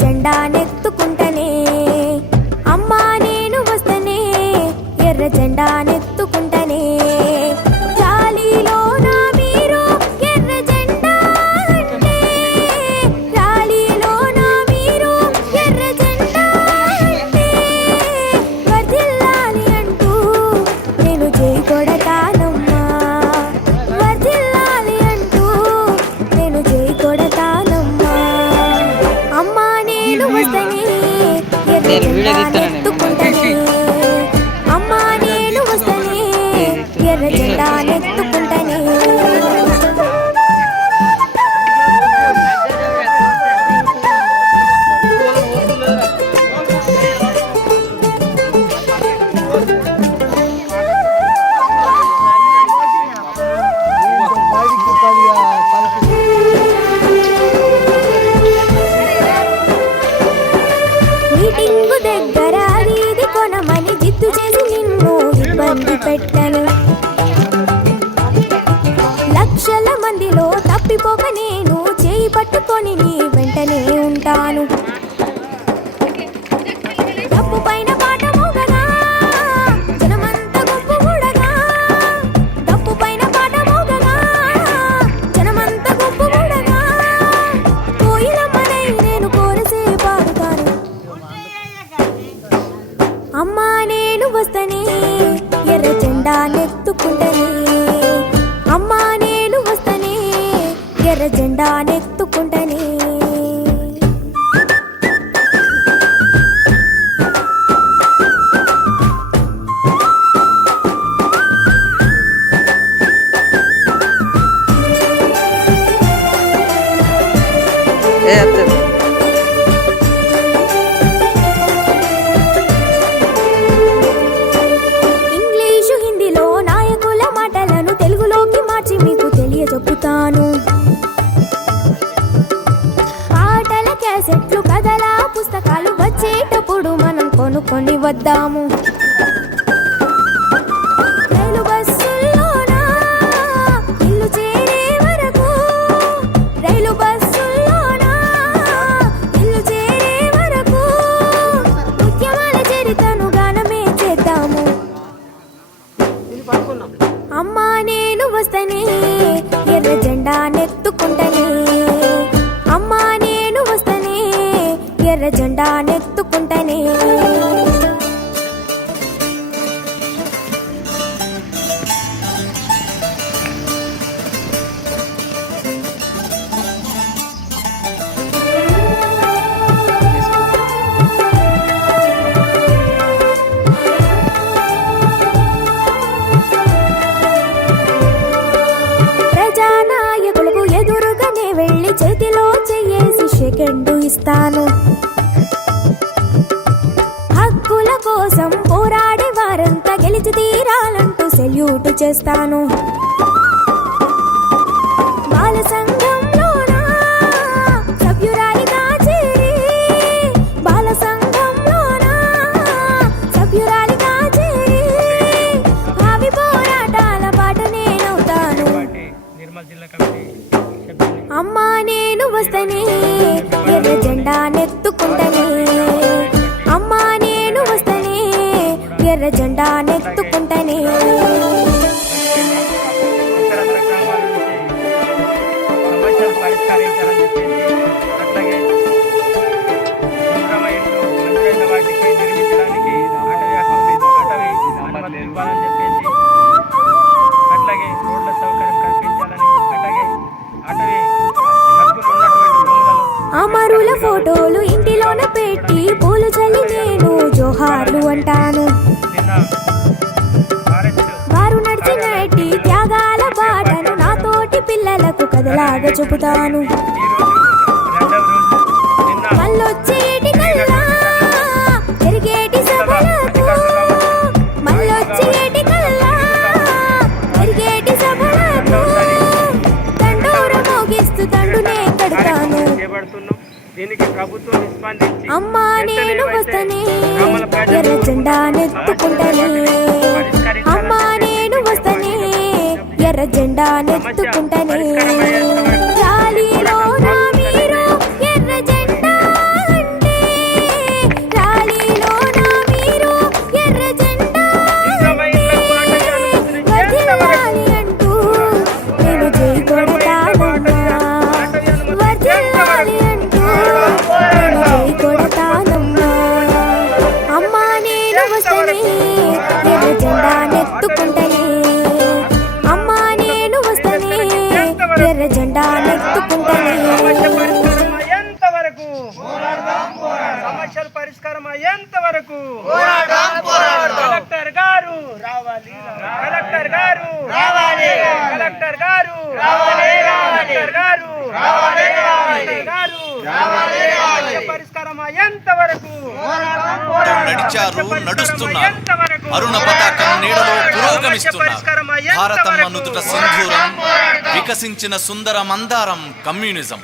జెండా నెత్తుకుంటనే అమ్మా నేను వస్తనే ఎర్ర జెండా నెత్తుకుంటనే రాలీలో నా మీరు ఎర్ర జెండా అంటే రాలీలో నా మీరు ఎర్ర జెండా అంటే వర్ధిల్లాలి అంటూ నేను జై కొడతానమ్మా వర్ధిల్లాలి అంటూ నేను జై కొడతానమ్మా అమ్మా నేను వస్తనే ఎర్ర జెండా నెత్తుకుంటనే అమ్మా నేను వస్తనే ఎర్ర జెండా నెత్తుకుంటనే మీటింగు దగ్గర ఇది కొనమని జిద్దు చేసి నిన్ను ఇబ్బంది పెట్టను లక్షల మందిలో తప్పిపోక నేను చేయి పట్టుకొని నీ వెంటనే ఉంటాను తప్పు పైన పాట మోగగా జనమంతా గుంపు కూడగా తప్పు పైన పాట మోగగా జనమంతా గుంపు కూడగా కోయిలమ్మనై నేను కోరసే పాడుతాను అమ్మా నేను వస్తనే ఎర్ర జెండా నెత్తుకుంటనే అమ్మా నేను వస్తనే ఎర్ర జెండా నెత్తుకుంటనే ఇంగ్లీషు హిందీలో నాయకుల మాటలను తెలుగులోకి మార్చి మీకు తెలియజెప్పుతాను పాటల క్యాసెట్లు కథల పుస్తకాలు వచ్చేటప్పుడు మనం కొనుక్కొని వద్దాము రైలు బస్సుల్లోనా ఇల్లు చేరే వరకు రైలు బస్సుల్లోనా ఇల్లు చేరే వరకు ఉద్యమాల చరితను గానమే చేద్దాము అమ్మా నేను వస్తనే ఎర్ర జెండా నెత్తుకుంటనే అమ్మా నేను వస్తనే ఎర్ర జెండా నెత్తుకుంటనే ప్రజానాయకులకు ఎదురుగానే వెళ్ళి చేతిలో చెయ్యేసి సెకండు ఇస్తాను హక్కుల కోసం పోరాడే వారంతా గెలిచి తీరాలంటూ సెల్యూట్ చేస్తాను బాల సంఘంలోనా సభ్యురాలిగా చేరి బాల సంఘంలోనా సభ్యురాలిగా చేరి భావి పోరాటాల పాట నేనవుతాను అమ్మా నేను వస్తనే ఎర్ర జెండా నెత్తుకుంటనే అమ్మా నేను వస్తనే ఎర్ర జెండా నెత్తుకుంటనే పరిష్కరించాలని చెప్పేసి అట్లాగే మంజూరైన వాటికి నిర్మించడానికి అటవీ అనుమతి ఇవ్వాలని చెప్పేసి అట్లాగే రోడ్ల సౌకర్యం కల్పించాలని అట్లాగే అటవీ హక్కులు ఉన్నటువంటి భూములలో అమరుల ఫోటోలు ఇంటిలోన పెట్టి పూలు చల్లి నేను జోహార్లు అంటాను వారు నడిచినట్టి త్యాగాల బాటను నాతోటి పిల్లలకు కథలాగా చెబుతాను మళ్ళొచ్చేటి కల్లా తిరిగేటి సభలకు మళ్ళొచ్చేటి కల్లా తిరిగేటి సభలకు దండోర మోగిస్తూ దండునే కడతాను దీనికి ప్రభుత్వం స్పందించి అమ్మా నేను వస్తనే ఎర్ర జెండా నెత్తుకుంటనే అమ్మా నేను వస్తనే ఎర్ర జెండా నెత్తుకుంటనే రాలీలో నా మీరు ఎర్ర జెండా వరకు కలెక్టర్ గారు రావాలి, కలెక్టర్ గారు రావాలి, కలెక్టర్ గారు రావాలి, కలెక్టర్ గారు రావాలి, కలెక్టర్ గారు రావాలి. పరిష్కారం అయ్యేంత వరకు నడిచారు, నడుస్తున్నారు. అరుణ పతాకం నీడలో పురోగమిస్తున్నారు. భారతమ్మ నుదుట సింధూరం, వికసించిన సుందర మందారం కమ్యూనిజం.